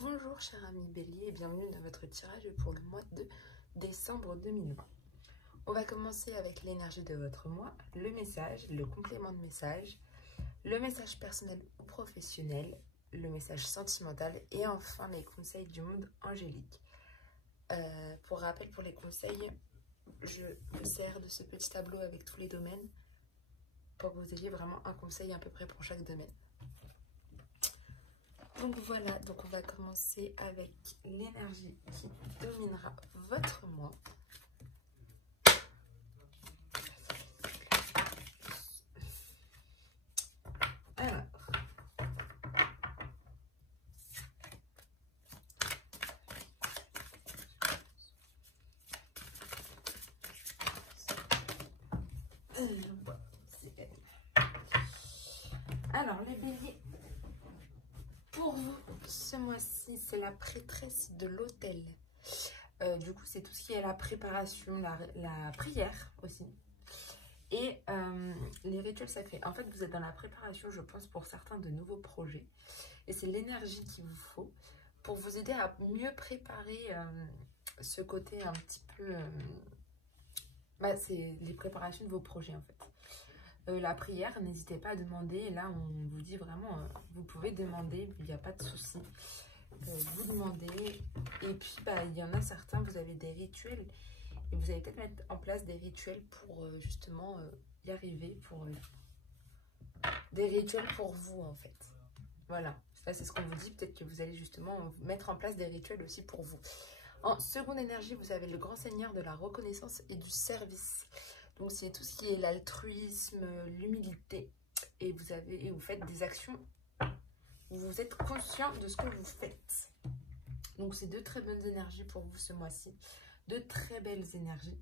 Bonjour chers amis Bélier et bienvenue dans votre tirage pour le mois de décembre 2020. On va commencer avec l'énergie de votre mois, le message, le complément de message, le message personnel ou professionnel, le message sentimental et enfin les conseils du monde angélique. Pour rappel, pour les conseils, je me sers de ce petit tableau avec tous les domaines pour que vous ayez vraiment un conseil à peu près pour chaque domaine. Donc voilà, donc on va commencer avec l'énergie qui dominera votre mois. Alors les béliers, pour vous, ce mois-ci, c'est la prêtresse de l'autel. Du coup, c'est tout ce qui est la préparation, la prière aussi. Et les rituels sacrés. En fait, vous êtes dans la préparation, je pense, pour certains de nouveaux projets. Et c'est l'énergie qu'il vous faut pour vous aider à mieux préparer ce côté un petit peu... c'est les préparations de vos projets, en fait. La prière, n'hésitez pas à demander. Là, on vous dit vraiment, vous pouvez demander, il n'y a pas de souci. Vous demandez. Et puis, il y en a certains, vous avez des rituels. Et vous allez peut-être mettre en place des rituels pour justement y arriver. Des rituels pour vous, en fait. Voilà. Ça, c'est ce qu'on vous dit. Peut-être que vous allez justement mettre en place des rituels aussi pour vous. En seconde énergie, vous avez le grand seigneur de la reconnaissance et du service. Donc, c'est tout ce qui est l'altruisme, l'humilité. Et vous faites des actions où vous êtes conscient de ce que vous faites. Donc, c'est deux très bonnes énergies pour vous ce mois-ci. De très belles énergies.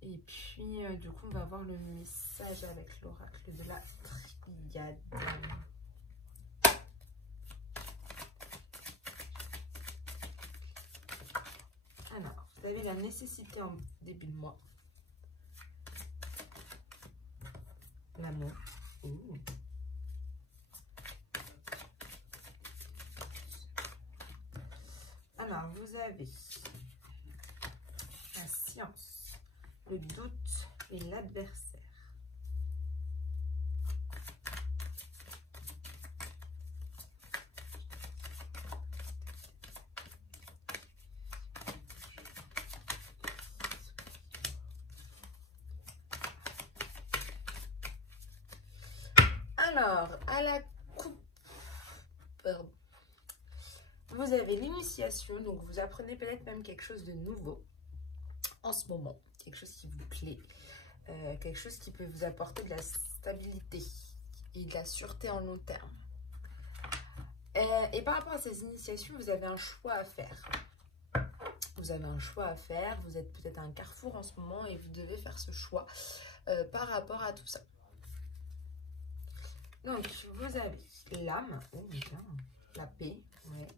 Et puis, du coup, on va voir le message avec l'oracle de la triade. Alors, vous avez la nécessité en début de mois. L'amour. Alors, vous avez la science, le doute et l'adversaire. Alors, à la coupe, pardon. Vous avez l'initiation, donc vous apprenez peut-être même quelque chose de nouveau en ce moment, quelque chose qui vous plaît, quelque chose qui peut vous apporter de la stabilité et de la sûreté en long terme. Et par rapport à ces initiations, vous avez un choix à faire. Vous avez un choix à faire, vous êtes peut-être à un carrefour en ce moment et vous devez faire ce choix par rapport à tout ça. Donc, vous avez l'âme, la paix, ouais,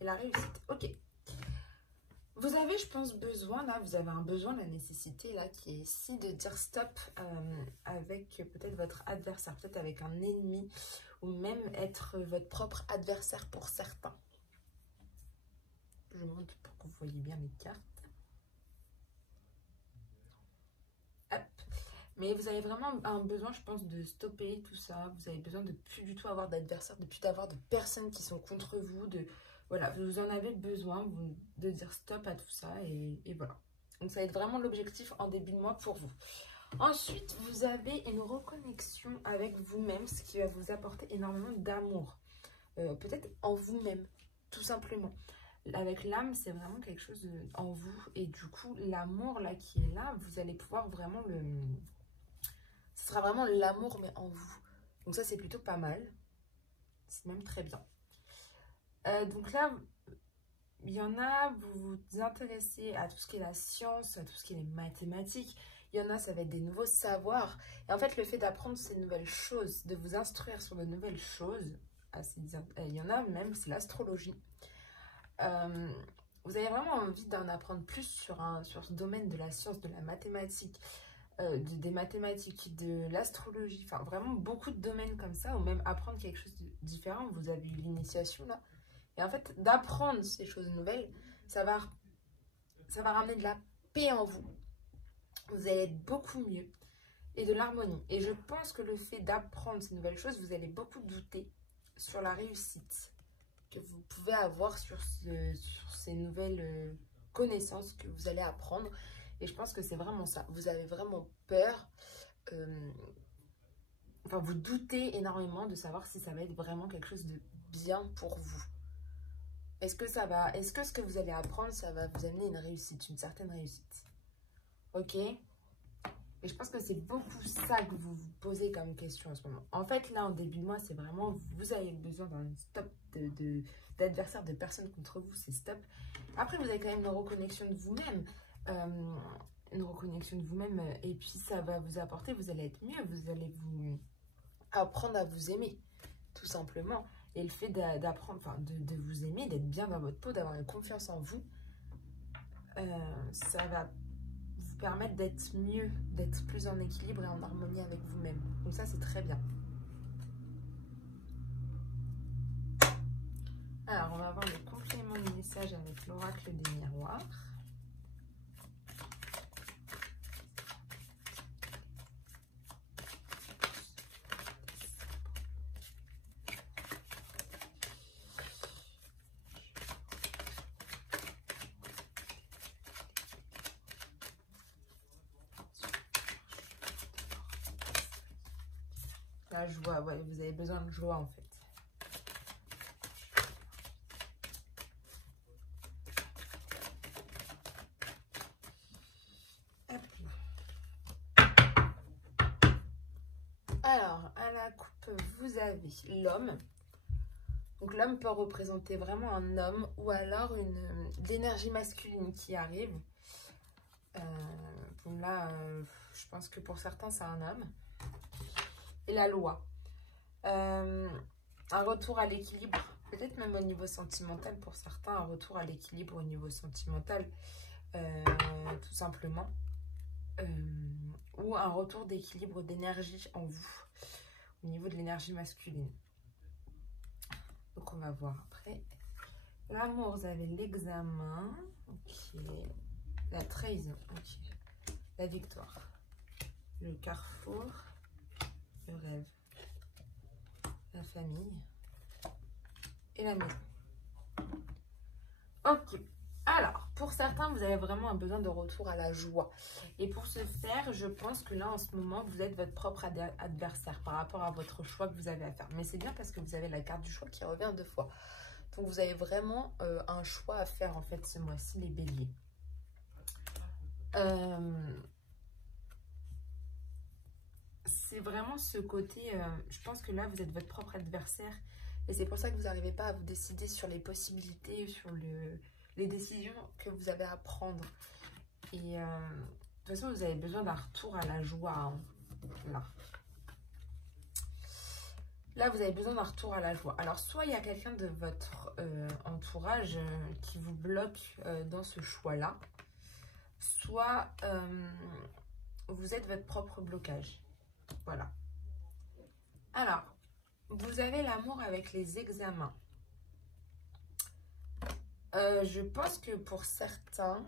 et la réussite. Ok. Vous avez, je pense, besoin, là, vous avez un besoin, la nécessité, là, qui est ici de dire stop avec peut-être votre adversaire, peut-être avec un ennemi, ou même être votre propre adversaire pour certains. Je montre pour que vous voyez bien les cartes. Hop. Mais vous avez vraiment un besoin, je pense, de stopper tout ça. Vous avez besoin de plus du tout avoir d'adversaire, de plus d'avoir de personnes qui sont contre vous. Voilà, vous en avez besoin de dire stop à tout ça. Et voilà. Donc, ça va être vraiment l'objectif en début de mois pour vous. Ensuite, vous avez une reconnexion avec vous-même, ce qui va vous apporter énormément d'amour. Peut-être en vous-même, tout simplement. Avec l'âme, c'est vraiment quelque chose en vous. Et du coup, l'amour là qui est là, vous allez pouvoir vraiment ce sera vraiment l'amour, mais en vous. Donc ça, c'est plutôt pas mal. C'est même très bien. Donc là, il y en a, vous vous intéressez à tout ce qui est la science, à tout ce qui est les mathématiques. Il y en a, ça va être des nouveaux savoirs. Et en fait, le fait d'apprendre ces nouvelles choses, de vous instruire sur de nouvelles choses, il y en a même, c'est l'astrologie. Vous avez vraiment envie d'en apprendre plus sur ce domaine de la science, de la mathématique, des mathématiques, de l'astrologie, enfin vraiment beaucoup de domaines comme ça, ou même apprendre quelque chose de différent. Vous avez eu l'initiation là, Et en fait, d'apprendre ces choses nouvelles, ça va ramener de la paix en vous. Vous allez être beaucoup mieux et de l'harmonie. Et je pense que le fait d'apprendre ces nouvelles choses, vous allez beaucoup douter sur la réussite que vous pouvez avoir sur ces nouvelles connaissances que vous allez apprendre. Et je pense que c'est vraiment ça. Vous avez vraiment peur, enfin vous doutez énormément de savoir si ça va être vraiment quelque chose de bien pour vous. Est-ce que ce que vous allez apprendre, ça va vous amener une réussite, une certaine réussite? Ok? Et je pense que c'est beaucoup ça que vous vous posez comme question en ce moment. En fait, là, en début de mois, c'est vraiment, vous avez besoin d'un stop d'adversaires, de personnes contre vous, c'est stop. Après, vous avez quand même une reconnexion de vous-même. Et puis ça va vous apporter, vous allez être mieux, vous allez vous apprendre à vous aimer, tout simplement. Et le fait d'apprendre, enfin, de vous aimer, d'être bien dans votre peau, d'avoir une confiance en vous, ça va vous permettre d'être mieux, d'être plus en équilibre et en harmonie avec vous-même. Donc ça, c'est très bien. Alors, on va voir le complément du message avec l'oracle des miroirs. La joie, ouais, vous avez besoin de joie en fait. Alors, à la coupe, vous avez l'homme. Donc l'homme peut représenter vraiment un homme ou alors d'énergie masculine qui arrive. Donc là, je pense que pour certains, c'est un homme. Et la loi. Un retour à l'équilibre, peut-être même au niveau sentimental pour certains, un retour à l'équilibre au niveau sentimental, tout simplement. Ou un retour d'équilibre d'énergie en vous, au niveau de l'énergie masculine. Donc on va voir après. L'amour, vous avez l'examen, ok. La trahison, ok. La victoire. Le carrefour, le rêve. La famille et la maison. Ok. Alors, pour certains, vous avez vraiment un besoin de retour à la joie. Et pour ce faire, je pense que là, en ce moment, vous êtes votre propre adversaire par rapport à votre choix que vous avez à faire. Mais c'est bien parce que vous avez la carte du choix qui revient 2 fois. Donc, vous avez vraiment un choix à faire, en fait, ce mois-ci, les béliers. C'est vraiment ce côté, je pense que là, vous êtes votre propre adversaire. Et c'est pour ça que vous n'arrivez pas à vous décider sur les possibilités, sur les décisions que vous avez à prendre. Et de toute façon, vous avez besoin d'un retour à la joie. Hein. Là, vous avez besoin d'un retour à la joie. Alors, soit il y a quelqu'un de votre entourage qui vous bloque dans ce choix-là. Soit vous êtes votre propre blocage. Voilà. Alors, vous avez l'amour avec les examens. Je pense que pour certains,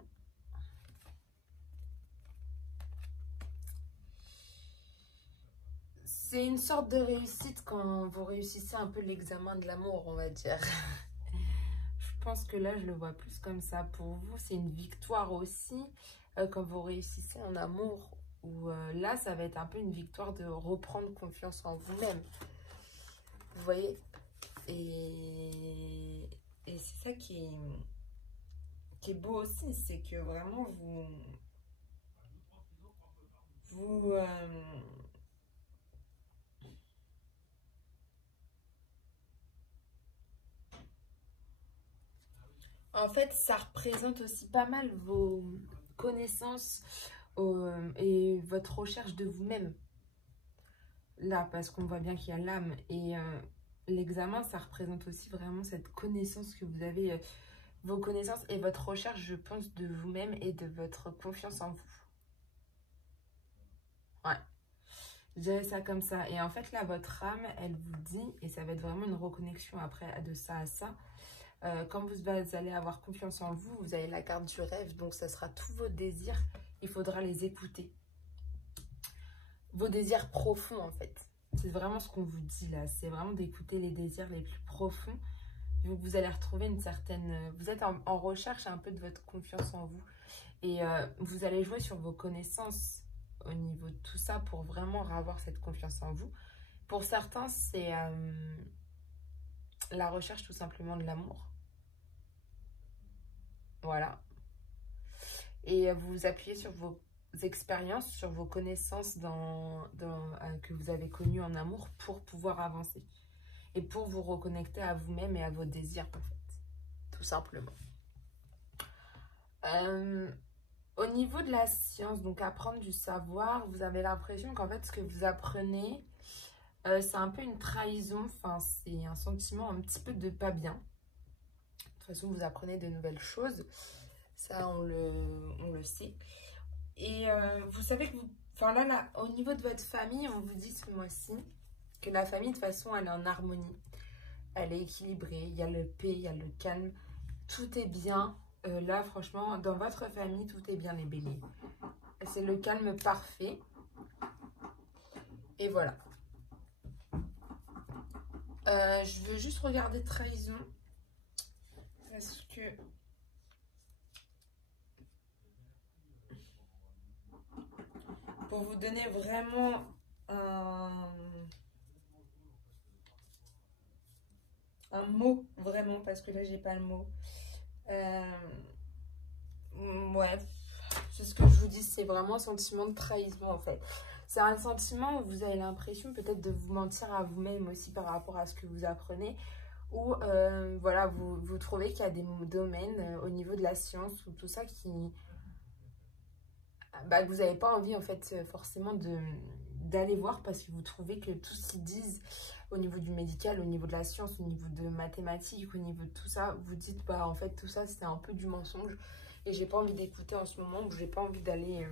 c'est une sorte de réussite quand vous réussissez un peu l'examen de l'amour, on va dire. Je pense que là, je le vois plus comme ça. Pour vous, c'est une victoire aussi quand vous réussissez en amour. Ou là, ça va être un peu une victoire de reprendre confiance en vous-même. Vous voyez? Et c'est ça qui est beau aussi, c'est que vraiment en fait, ça représente aussi pas mal vos connaissances et votre recherche de vous-même. Là, parce qu'on voit bien qu'il y a l'âme et l'examen, ça représente aussi vraiment cette connaissance que vous avez, vos connaissances et votre recherche, je pense, de vous-même et de votre confiance en vous. Ouais, je dirais ça comme ça. Et en fait, là, votre âme, elle vous dit, et ça va être vraiment une reconnexion après de ça à ça, Quand vous allez avoir confiance en vous, vous avez la carte du rêve, donc ça sera tous vos désirs, il faudra les écouter. Vos désirs profonds en fait. C'est vraiment ce qu'on vous dit là, c'est vraiment d'écouter les désirs les plus profonds. Donc vous allez retrouver une certaine... Vous êtes en recherche un peu de votre confiance en vous. Et vous allez jouer sur vos connaissances au niveau de tout ça pour vraiment avoir cette confiance en vous. Pour certains, c'est la recherche tout simplement de l'amour. Voilà. Et vous vous appuyez sur vos expériences, sur vos connaissances que vous avez connues en amour pour pouvoir avancer. Et pour vous reconnecter à vous-même et à vos désirs, en fait. Tout simplement. Au niveau de la science, donc apprendre du savoir, vous avez l'impression qu'en fait, ce que vous apprenez, c'est un peu une trahison. Enfin, c'est un sentiment un petit peu de pas bien. De toute façon, vous apprenez de nouvelles choses. Ça, on le sait. Et vous savez que vous... Enfin là, au niveau de votre famille, on vous dit ce mois-ci que la famille, de toute façon, elle est en harmonie. Elle est équilibrée. Il y a le paix, il y a le calme. Tout est bien. Là, franchement, dans votre famille, tout est bien, les béliers. C'est le calme parfait. Et voilà. Je veux juste regarder trahison. Parce que... Pour vous donner vraiment un mot, vraiment, parce que là, j'ai pas le mot. Ouais, c'est ce que je vous dis, c'est vraiment un sentiment de trahison, en fait. C'est un sentiment où vous avez l'impression peut-être de vous mentir à vous-même aussi par rapport à ce que vous apprenez. Ou, voilà, vous trouvez qu'il y a des domaines au niveau de la science ou tout ça qui... Bah, que vous n'avez pas envie, en fait, forcément d'aller voir parce que vous trouvez que tout ce qu'ils disent au niveau du médical, au niveau de la science, au niveau de mathématiques, au niveau de tout ça, vous dites, bah, en fait, tout ça, c'est un peu du mensonge et j'ai pas envie d'écouter en ce moment, ou j'ai pas envie d'aller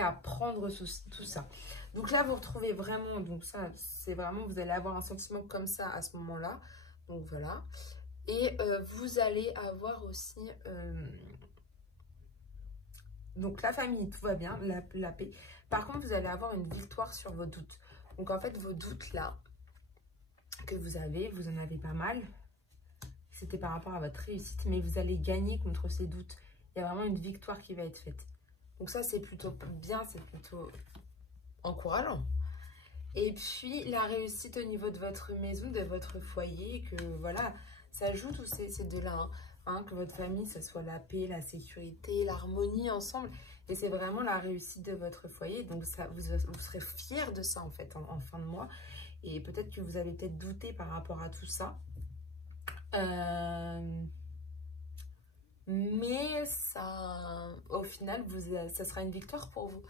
apprendre tout ça. Donc là, vous retrouvez vraiment, donc ça, c'est vraiment, vous allez avoir un sentiment comme ça à ce moment-là. Donc voilà. Et vous allez avoir aussi... donc la famille, tout va bien, la paix. Par contre, vous allez avoir une victoire sur vos doutes. Donc en fait, vos doutes là, que vous en avez pas mal. C'était par rapport à votre réussite, mais vous allez gagner contre ces doutes. Il y a vraiment une victoire qui va être faite. Donc ça, c'est plutôt bien, c'est plutôt encourageant. Et puis, la réussite au niveau de votre maison, de votre foyer, que voilà, ça joue tous ces deux-là. Hein, que votre famille, ce soit la paix, la sécurité, l'harmonie ensemble. Et c'est vraiment la réussite de votre foyer. Donc, ça, vous serez fiers de ça, en fait, en fin de mois. Et peut-être que vous avez peut-être douté par rapport à tout ça. Mais ça, au final, ça sera une victoire pour vous.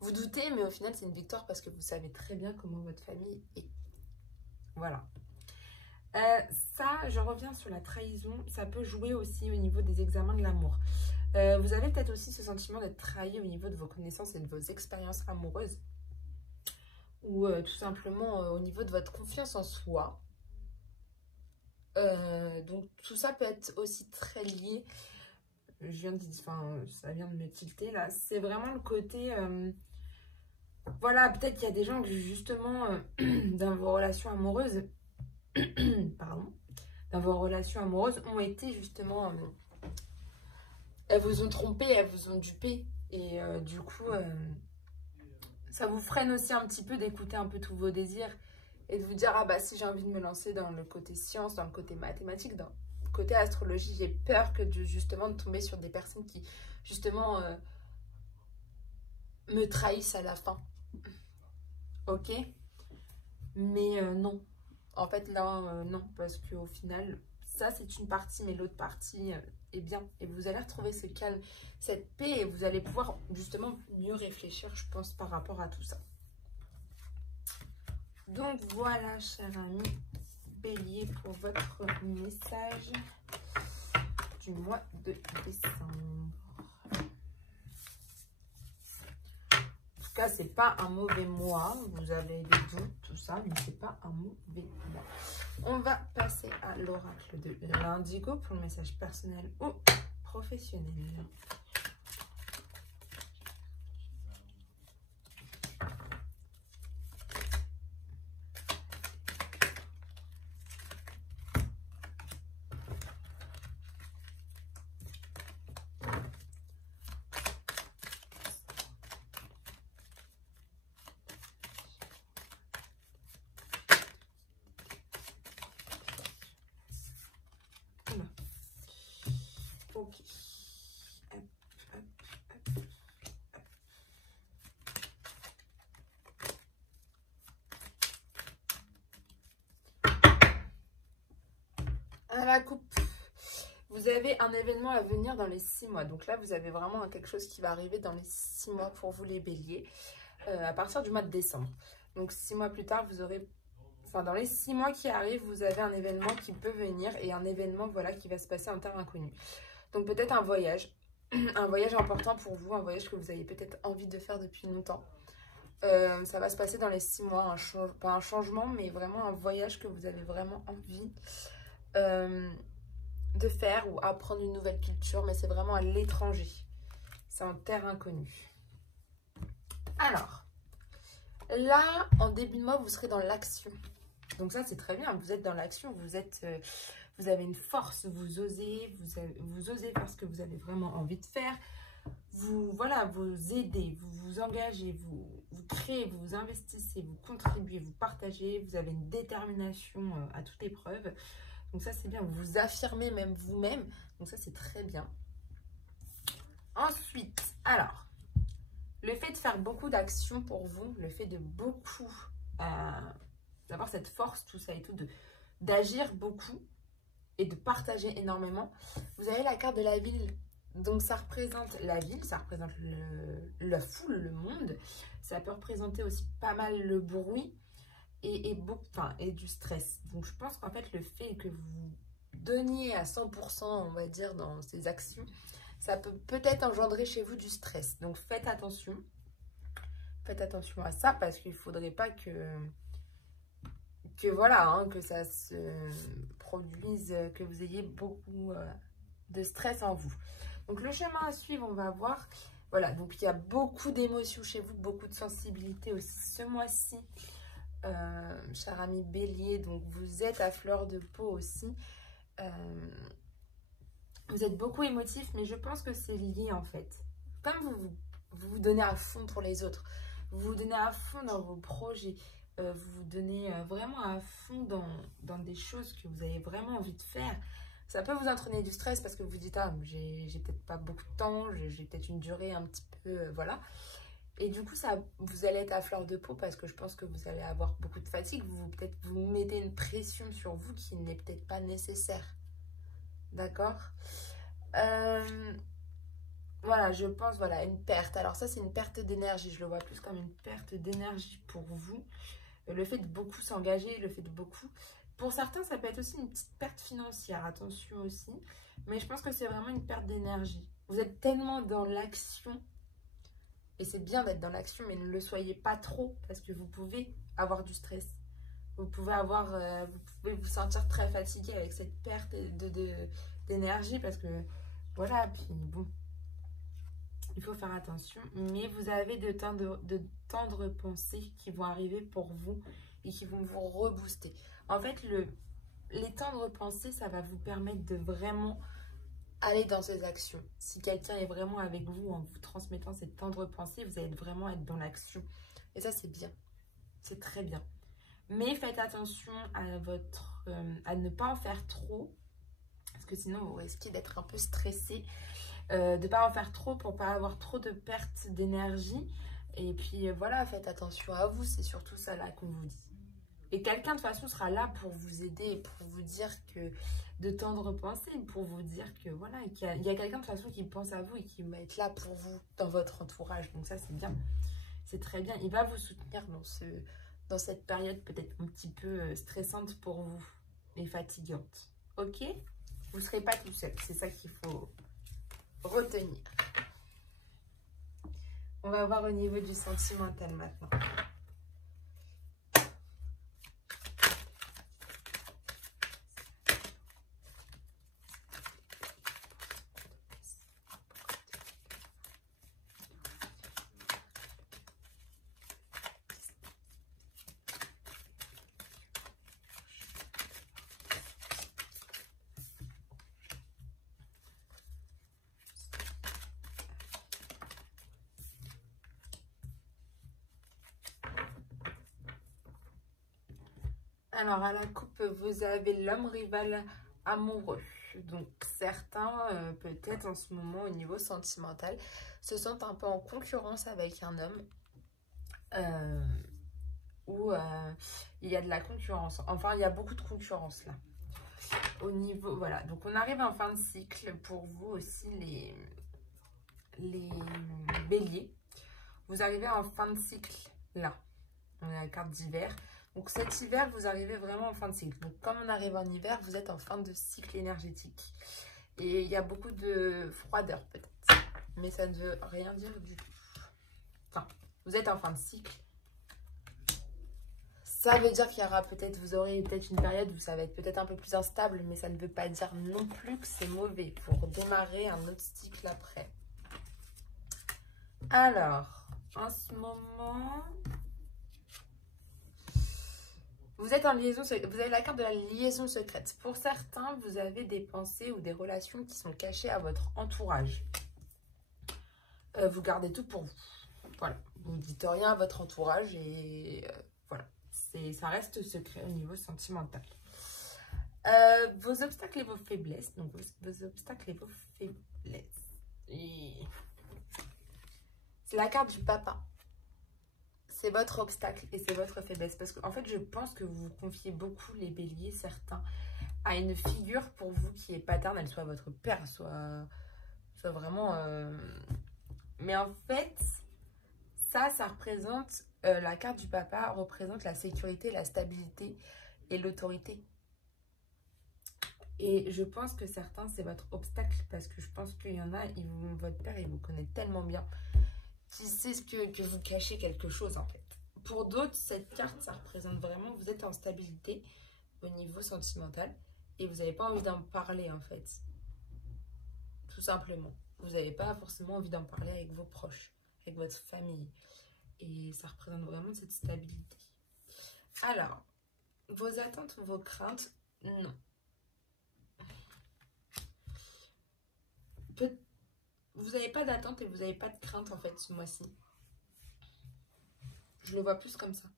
Vous doutez, mais au final, c'est une victoire parce que vous savez très bien comment votre famille est. Voilà. Ça, je reviens sur la trahison. Ça peut jouer aussi au niveau des examens de l'amour. Vous avez peut-être aussi ce sentiment d'être trahi au niveau de vos connaissances et de vos expériences amoureuses. Ou tout simplement au niveau de votre confiance en soi. Donc tout ça peut être aussi très lié. Ça vient de me tilter là. C'est vraiment le côté... voilà, peut-être qu'il y a des gens que justement, dans vos relations amoureuses... pardon, dans vos relations amoureuses ont été justement, elles vous ont trompé, elles vous ont dupé et du coup ça vous freine aussi un petit peu d'écouter un peu tous vos désirs et de vous dire, ah bah si j'ai envie de me lancer dans le côté science, dans le côté mathématique, dans le côté astrologie, j'ai peur que justement de tomber sur des personnes qui justement me trahissent à la fin. Ok, mais non. En fait, là, non, parce qu'au final, ça, c'est une partie, mais l'autre partie est bien. Et vous allez retrouver ce calme, cette paix, et vous allez pouvoir, justement, mieux réfléchir, je pense, par rapport à tout ça. Donc, voilà, cher ami Bélier, pour votre message du mois de décembre. En tout cas, c'est pas un mauvais mois. Vous avez des doutes, tout ça, mais c'est pas un mauvais mois. On va passer à l'oracle de l'indigo pour le message personnel ou professionnel. Ok. Hop, hop, hop, hop. À la coupe, vous avez un événement à venir dans les 6 mois. Donc là, vous avez vraiment quelque chose qui va arriver dans les 6 mois pour vous les béliers, à partir du mois de décembre. Donc 6 mois plus tard, vous aurez... Enfin, dans les 6 mois qui arrivent, vous avez un événement qui peut venir et un événement voilà, qui va se passer en terre inconnue. Donc peut-être un voyage important pour vous, un voyage que vous avez peut-être envie de faire depuis longtemps. Ça va se passer dans les 6 mois, pas un changement, mais vraiment un voyage que vous avez vraiment envie de faire ou apprendre une nouvelle culture, mais c'est vraiment à l'étranger. C'est en terre inconnue. Alors, là, en début de mois, vous serez dans l'action. Donc ça, c'est très bien, vous êtes dans l'action, vous avez une force, vous osez faire ce que vous avez vraiment envie de faire. Voilà, vous aidez, vous vous engagez, vous créez, vous vous investissez, vous contribuez, vous partagez, vous avez une détermination à toute épreuve. Donc ça, c'est bien, vous vous affirmez même vous-même. Donc ça, c'est très bien. Ensuite, alors, le fait de faire beaucoup d'actions pour vous, le fait de beaucoup, d'avoir cette force, tout ça et tout, d'agir beaucoup et de partager énormément. Vous avez la carte de la ville. Donc ça représente la ville, ça représente la foule, le monde. Ça peut représenter aussi pas mal le bruit et du stress. Donc je pense qu'en fait le fait que vous donniez à 100%, on va dire, dans ces actions, ça peut peut-être engendrer chez vous du stress. Donc faites attention. Faites attention à ça parce qu'il ne faudrait pas que voilà, hein, que ça se produise, que vous ayez beaucoup de stress en vous. Donc le chemin à suivre, on va voir. Voilà, donc il y a beaucoup d'émotions chez vous, beaucoup de sensibilité aussi ce mois-ci. Cher ami Bélier, donc vous êtes à fleur de peau aussi. Vous êtes beaucoup émotif, mais je pense que c'est lié en fait. Comme vous donnez à fond pour les autres, vous vous donnez à fond dans vos projets, vous vous donnez vraiment à fond dans des choses que vous avez vraiment envie de faire. Ça peut vous entraîner du stress parce que vous dites, ah, j'ai peut-être pas beaucoup de temps, j'ai peut-être une durée un petit peu, voilà. Et du coup, vous allez être à fleur de peau parce que je pense que vous allez avoir beaucoup de fatigue. Peut-être vous mettez une pression sur vous qui n'est peut-être pas nécessaire. D'accord ? Voilà, je pense, voilà, une perte. Alors ça, c'est une perte d'énergie. Je le vois plus comme une perte d'énergie pour vous. Le fait de beaucoup s'engager, le fait de beaucoup... Pour certains, ça peut être aussi une petite perte financière. Attention aussi. Mais je pense que c'est vraiment une perte d'énergie. Vous êtes tellement dans l'action. Et c'est bien d'être dans l'action, mais ne le soyez pas trop. Parce que vous pouvez avoir du stress. Vous pouvez vous sentir très fatigué avec cette perte d'énergie. Parce que, voilà, puis bon... Il faut faire attention, mais vous avez de tendres pensées qui vont arriver pour vous et qui vont vous rebooster. En fait, les tendres pensées, ça va vous permettre de vraiment aller dans ces actions. Si quelqu'un est vraiment avec vous en vous transmettant cette tendre pensée, vous allez vraiment être dans l'action. Et ça, c'est bien. C'est très bien. Mais faites attention à ne pas en faire trop, parce que sinon, vous risquez d'être un peu stressé. De ne pas en faire trop pour ne pas avoir trop de perte d'énergie. Et puis voilà, faites attention à vous, c'est surtout ça là qu'on vous dit. Et quelqu'un de toute façon sera là pour vous aider et pour vous dire que de tendre pensée, pour vous dire que voilà, qu'il y a quelqu'un de toute façon qui pense à vous et qui va être là pour vous dans votre entourage. Donc ça, c'est bien, c'est très bien. Il va vous soutenir dans cette période peut-être un petit peu stressante pour vous et fatigante. Ok ? Vous ne serez pas tout seul, c'est ça qu'il faut retenir. On va voir au niveau du sentimental maintenant. Alors, à la coupe, vous avez l'homme rival amoureux. Donc, certains, peut-être en ce moment, au niveau sentimental, se sentent un peu en concurrence avec un homme euh, où il y a de la concurrence. Enfin, il y a beaucoup de concurrence là. Au niveau, voilà. Donc, on arrive en fin de cycle pour vous aussi, les béliers. Vous arrivez en fin de cycle là. On a la carte d'hiver. Donc cet hiver, vous arrivez vraiment en fin de cycle. Donc comme on arrive en hiver, vous êtes en fin de cycle énergétique. Et il y a beaucoup de froideur peut-être. Mais ça ne veut rien dire du tout. Enfin, vous êtes en fin de cycle. Ça veut dire qu'il y aura peut-être, vous aurez peut-être une période où ça va être peut-être un peu plus instable. Mais ça ne veut pas dire non plus que c'est mauvais pour démarrer un autre cycle après. Alors, en ce moment... Vous êtes en liaison, vous avez la carte de la liaison secrète. Pour certains, vous avez des pensées ou des relations qui sont cachées à votre entourage. Vous gardez tout pour vous. Voilà. Vous ne dites rien à votre entourage et voilà. Ça reste secret au niveau sentimental. Vos obstacles et vos faiblesses. Donc, vos obstacles et vos faiblesses. C'est la carte du papa. C'est votre obstacle et c'est votre faiblesse. Parce qu'en fait, je pense que vous confiez beaucoup, les béliers, certains, à une figure pour vous qui est paternelle, soit votre père, soit vraiment... Mais en fait, ça représente... la carte du papa représente la sécurité, la stabilité et l'autorité. Et je pense que certains, c'est votre obstacle. Parce que je pense qu'il y en a, votre père, il vous connaît tellement bien qui sait que vous cachez quelque chose en fait. Pour d'autres, cette carte, ça représente vraiment que vous êtes en stabilité au niveau sentimental et vous n'avez pas envie d'en parler en fait. Tout simplement. Vous n'avez pas forcément envie d'en parler avec vos proches, avec votre famille. Et ça représente vraiment cette stabilité. Alors, vos attentes ou vos craintes, non. Vous n'avez pas d'attente et vous n'avez pas de crainte en fait ce mois-ci. Je le vois plus comme ça.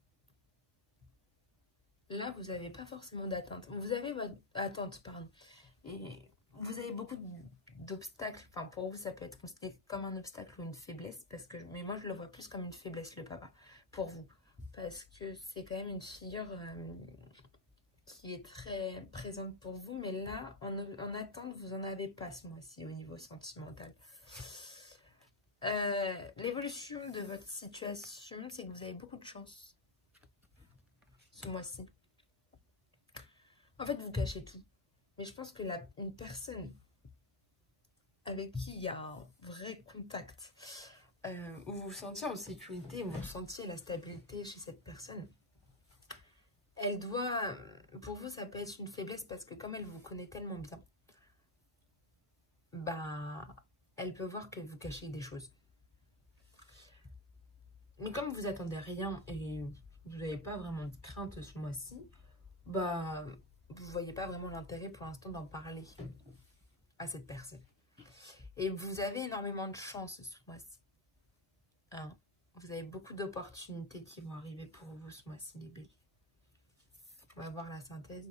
Là, vous n'avez pas forcément d'attente. Vous avez votre attente, pardon. Et vous avez beaucoup d'obstacles. Enfin, pour vous, ça peut être considéré comme un obstacle ou une faiblesse. Mais moi, je le vois plus comme une faiblesse, le papa, pour vous. Parce que c'est quand même une figure qui est très présente pour vous. Mais là, en attente, vous n'en avez pas ce mois-ci au niveau sentimental. L'évolution de votre situation, c'est que vous avez beaucoup de chance ce mois-ci. En fait, vous cachez tout. Mais je pense que une personne avec qui il y a un vrai contact, où vous vous sentiez en sécurité, où vous sentiez la stabilité chez cette personne, elle doit... Pour vous, ça peut être une faiblesse parce que comme elle vous connaît tellement bien, ben, elle peut voir que vous cachez des choses. Mais comme vous attendez rien et vous n'avez pas vraiment de crainte ce mois-ci, bah, vous ne voyez pas vraiment l'intérêt pour l'instant d'en parler à cette personne. Et vous avez énormément de chance ce mois-ci. Hein? Vous avez beaucoup d'opportunités qui vont arriver pour vous ce mois-ci, les béliers. On va voir la synthèse.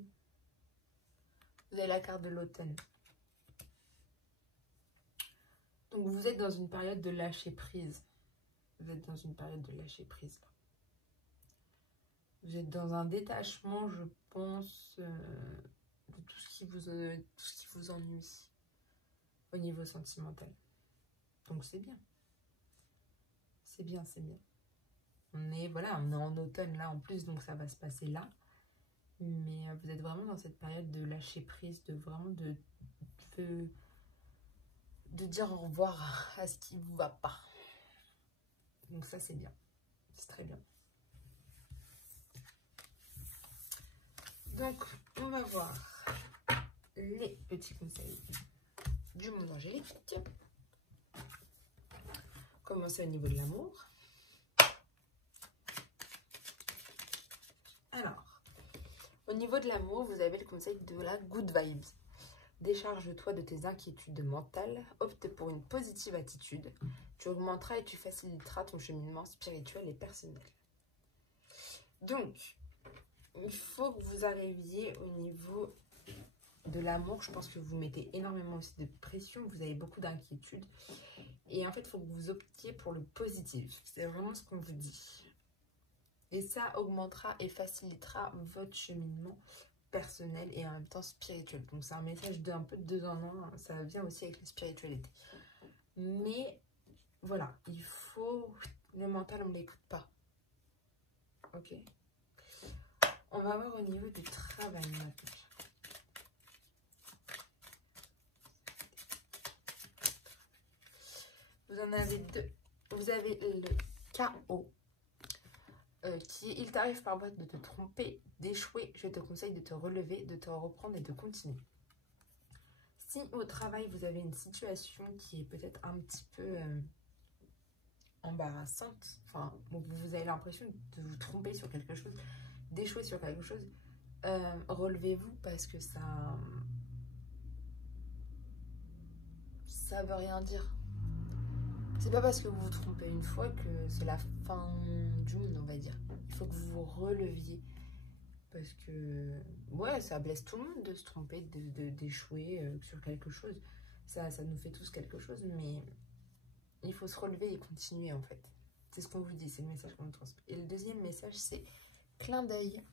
Vous avez la carte de l'automne. Donc vous êtes dans une période de lâcher prise. Vous êtes dans une période de lâcher prise. Vous êtes dans un détachement, je pense, de tout ce qui vous ennuie au niveau sentimental. Donc c'est bien. C'est bien, c'est bien. On est en automne là en plus, donc ça va se passer là. Mais vous êtes vraiment dans cette période de lâcher prise, de vraiment de dire au revoir à ce qui ne vous va pas. Donc ça c'est bien. C'est très bien. Donc on va voir les petits conseils du monde angélique. Commencer au niveau de l'amour. Alors, au niveau de l'amour, vous avez le conseil de la good vibes. Décharge-toi de tes inquiétudes mentales, opte pour une positive attitude. Tu augmenteras et tu faciliteras ton cheminement spirituel et personnel. Donc, il faut que vous arriviez au niveau de l'amour. Je pense que vous mettez énormément aussi de pression, vous avez beaucoup d'inquiétudes. Et en fait, il faut que vous optiez pour le positif. C'est vraiment ce qu'on vous dit. Et ça augmentera et facilitera votre cheminement personnel et en même temps spirituel. Donc c'est un message un peu de deux en un. Ça vient aussi avec la spiritualité. Mais voilà, il faut... Le mental, on ne l'écoute pas. Ok. On va voir au niveau du travail maintenant. Vous en avez deux. Vous avez le chaos. Qui est, il t'arrive parfois de te tromper, d'échouer. Je te conseille de te relever, de te reprendre et de continuer. Si au travail, vous avez une situation qui est peut-être un petit peu embarrassante, enfin, vous avez l'impression de vous tromper sur quelque chose, d'échouer sur quelque chose, relevez-vous parce que ça veut rien dire. C'est pas parce que vous vous trompez une fois que c'est la fin du monde, on va dire. Il faut que vous vous releviez. Parce que, ouais, ça blesse tout le monde de se tromper, d'échouer sur quelque chose. Ça nous fait tous quelque chose, mais il faut se relever et continuer, en fait. C'est ce qu'on vous dit, c'est le message qu'on vous transmet. Et le deuxième message, c'est clin d'œil.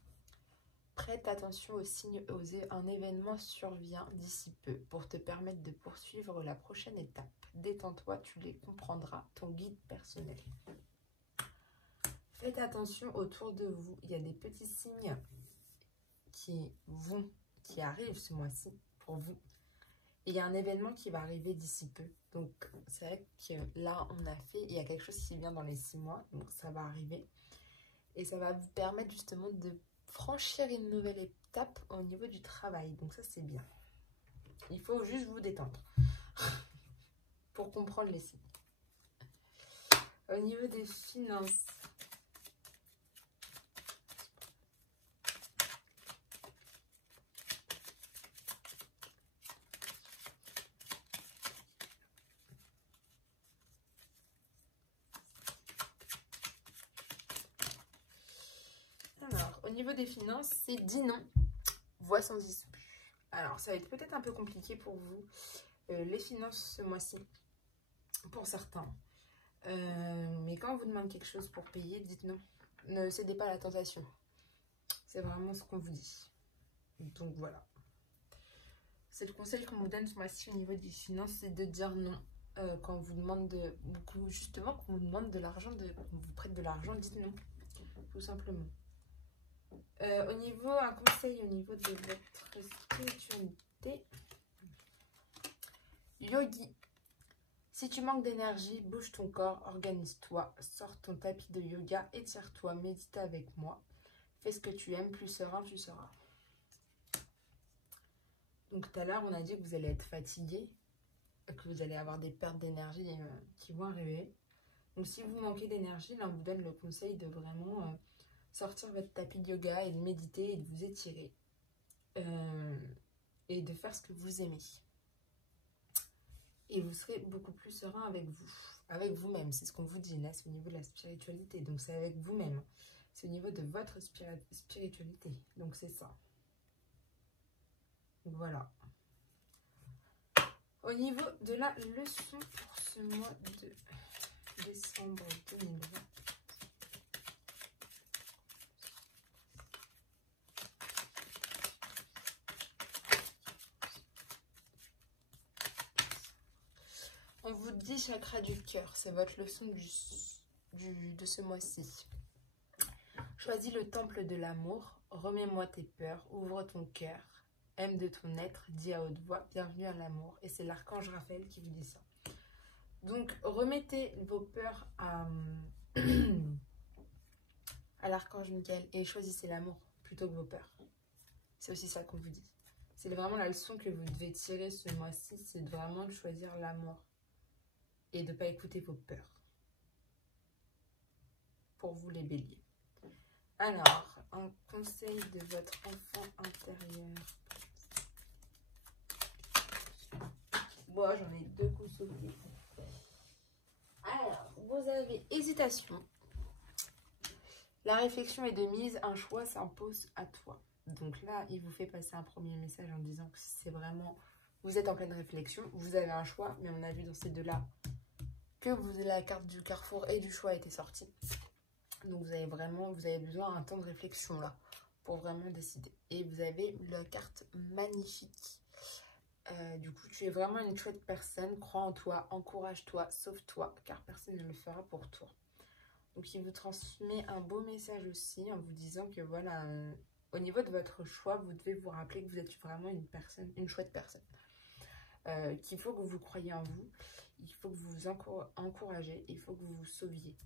Prête attention aux signes osés. Un événement survient d'ici peu pour te permettre de poursuivre la prochaine étape. Détends-toi, tu les comprendras. Ton guide personnel. Faites attention autour de vous. Il y a des petits signes qui arrivent ce mois-ci pour vous. Et il y a un événement qui va arriver d'ici peu. Donc, c'est vrai que là, il y a quelque chose qui vient dans les 6 mois. Donc, ça va arriver. Et ça va vous permettre justement de franchir une nouvelle étape au niveau du travail. Donc ça, c'est bien. Il faut juste vous détendre pour comprendre les signes. Au niveau des finances, c'est dit non, voix sans issue. Alors, ça va être peut-être un peu compliqué pour vous, les finances ce mois-ci, pour certains. Mais quand on vous demande quelque chose pour payer, dites non. Ne cédez pas à la tentation. C'est vraiment ce qu'on vous dit. Donc voilà. C'est le conseil qu'on vous donne ce mois-ci au niveau des finances, c'est de dire non. Quand on vous demande justement, qu'on vous demande de l'argent, qu'on vous prête de l'argent, dites non. Tout simplement. Un conseil au niveau de votre spiritualité. Yogi. Si tu manques d'énergie, bouge ton corps, organise-toi, sors ton tapis de yoga, étire-toi, médite avec moi. Fais ce que tu aimes, plus serein tu seras. Donc tout à l'heure, on a dit que vous allez être fatigué, que vous allez avoir des pertes d'énergie qui vont arriver. Donc si vous manquez d'énergie, là on vous donne le conseil de vraiment sortir votre tapis de yoga et de méditer et de vous étirer. Et de faire ce que vous aimez. Et vous serez beaucoup plus serein avec vous-même. C'est ce qu'on vous dit là, c'est au niveau de la spiritualité. Donc c'est avec vous-même. C'est au niveau de votre spiritualité. Donc c'est ça. Voilà. Au niveau de la leçon pour ce mois de décembre 2020. On vous dit chakra du cœur, c'est votre leçon de ce mois-ci. Choisis le temple de l'amour, remets-moi tes peurs, ouvre ton cœur, aime de ton être, dis à haute voix, bienvenue à l'amour. Et c'est l'archange Raphaël qui vous dit ça. Donc, remettez vos peurs à l'archange Michael et choisissez l'amour plutôt que vos peurs. C'est aussi ça qu'on vous dit. C'est vraiment la leçon que vous devez tirer ce mois-ci, c'est vraiment de choisir l'amour. Et de ne pas écouter vos peurs. Pour vous les béliers. Alors, un conseil de votre enfant intérieur. Moi, j'en ai 2 coups sautés. Alors, vous avez hésitation. La réflexion est de mise, un choix s'impose à toi. Donc là, il vous fait passer un premier message en disant que c'est vraiment... Vous êtes en pleine réflexion, vous avez un choix, mais on a vu dans ces deux-là que la carte du carrefour et du choix était sortie. Donc vous avez besoin d'un temps de réflexion là, pour vraiment décider. Et vous avez la carte magnifique. Du coup, tu es vraiment une chouette personne, crois en toi, encourage-toi, sauve-toi, car personne ne le fera pour toi. Donc il vous transmet un beau message aussi en vous disant que voilà, au niveau de votre choix, vous devez vous rappeler que vous êtes vraiment une chouette personne. Qu'il faut que vous croyiez en vous, il faut que vous vous encouragez, il faut que vous vous sauviez.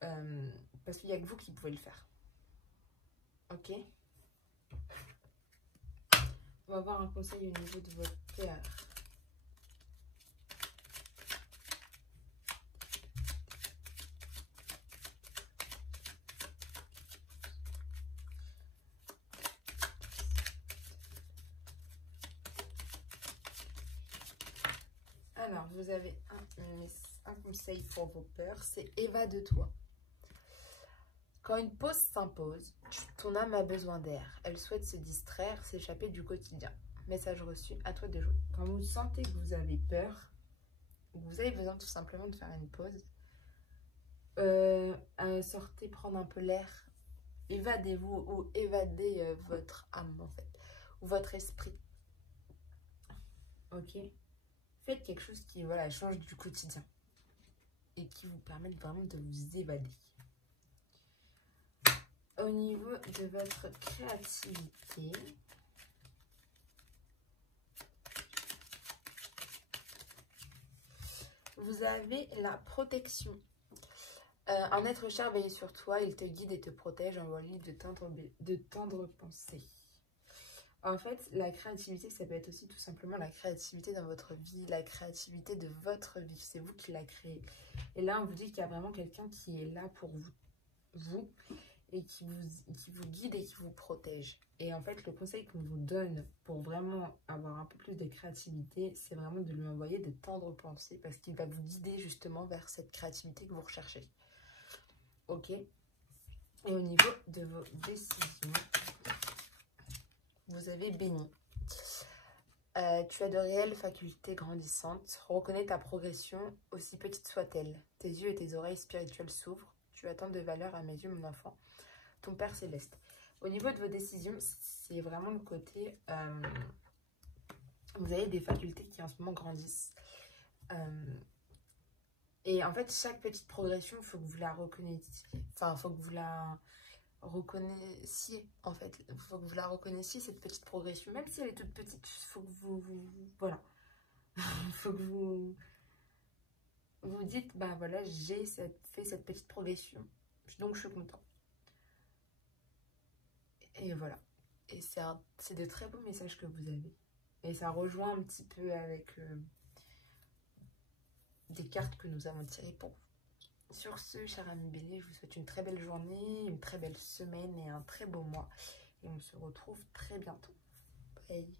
Parce qu'il n'y a que vous qui pouvez le faire. Ok? On va avoir un conseil au niveau de votre cœur. Alors, vous avez un conseil pour vos peurs, c'est évade-toi. Quand une pause s'impose, ton âme a besoin d'air. Elle souhaite se distraire, s'échapper du quotidien. Message reçu, à toi de jouer. Quand vous sentez que vous avez peur, vous avez besoin tout simplement de faire une pause. Sortez prendre un peu l'air. Évadez-vous ou évadez votre âme en fait. Ou votre esprit. Ok? Faites quelque chose qui voilà, change du quotidien. Et qui vous permette vraiment de vous évader. Au niveau de votre créativité, vous avez la protection. Un être cher veille sur toi, il te guide et te protège, envoie-lui de tendres pensées. En fait, la créativité, ça peut être aussi tout simplement la créativité dans votre vie, la créativité de votre vie. C'est vous qui la créez. Et là, on vous dit qu'il y a vraiment quelqu'un qui est là pour vous et qui vous guide et qui vous protège. Et en fait, le conseil qu'on vous donne pour vraiment avoir un peu plus de créativité, c'est vraiment de lui envoyer de tendres pensées parce qu'il va vous guider justement vers cette créativité que vous recherchez. Ok? Et au niveau de vos décisions, vous avez béni. Tu as de réelles facultés grandissantes. Reconnais ta progression, aussi petite soit-elle. Tes yeux et tes oreilles spirituelles s'ouvrent. Tu as tant de valeur à mes yeux, mon enfant. Ton Père Céleste. Au niveau de vos décisions, c'est vraiment le côté... vous avez des facultés qui en ce moment grandissent. Et en fait, chaque petite progression, il faut que vous la reconnaissiez. Enfin, il faut que vous la reconnaissiez, en fait. Il faut que vous la reconnaissiez, cette petite progression. Même si elle est toute petite, il faut que voilà. Il faut que vous dites, bah voilà, j'ai fait cette petite progression. Donc, je suis content. Et voilà. Et c'est de très beaux messages que vous avez. Et ça rejoint un petit peu avec des cartes que nous avons tirées pour vous. Sur ce, cher ami Bélier, je vous souhaite une très belle journée, une très belle semaine et un très beau mois. Et on se retrouve très bientôt. Bye.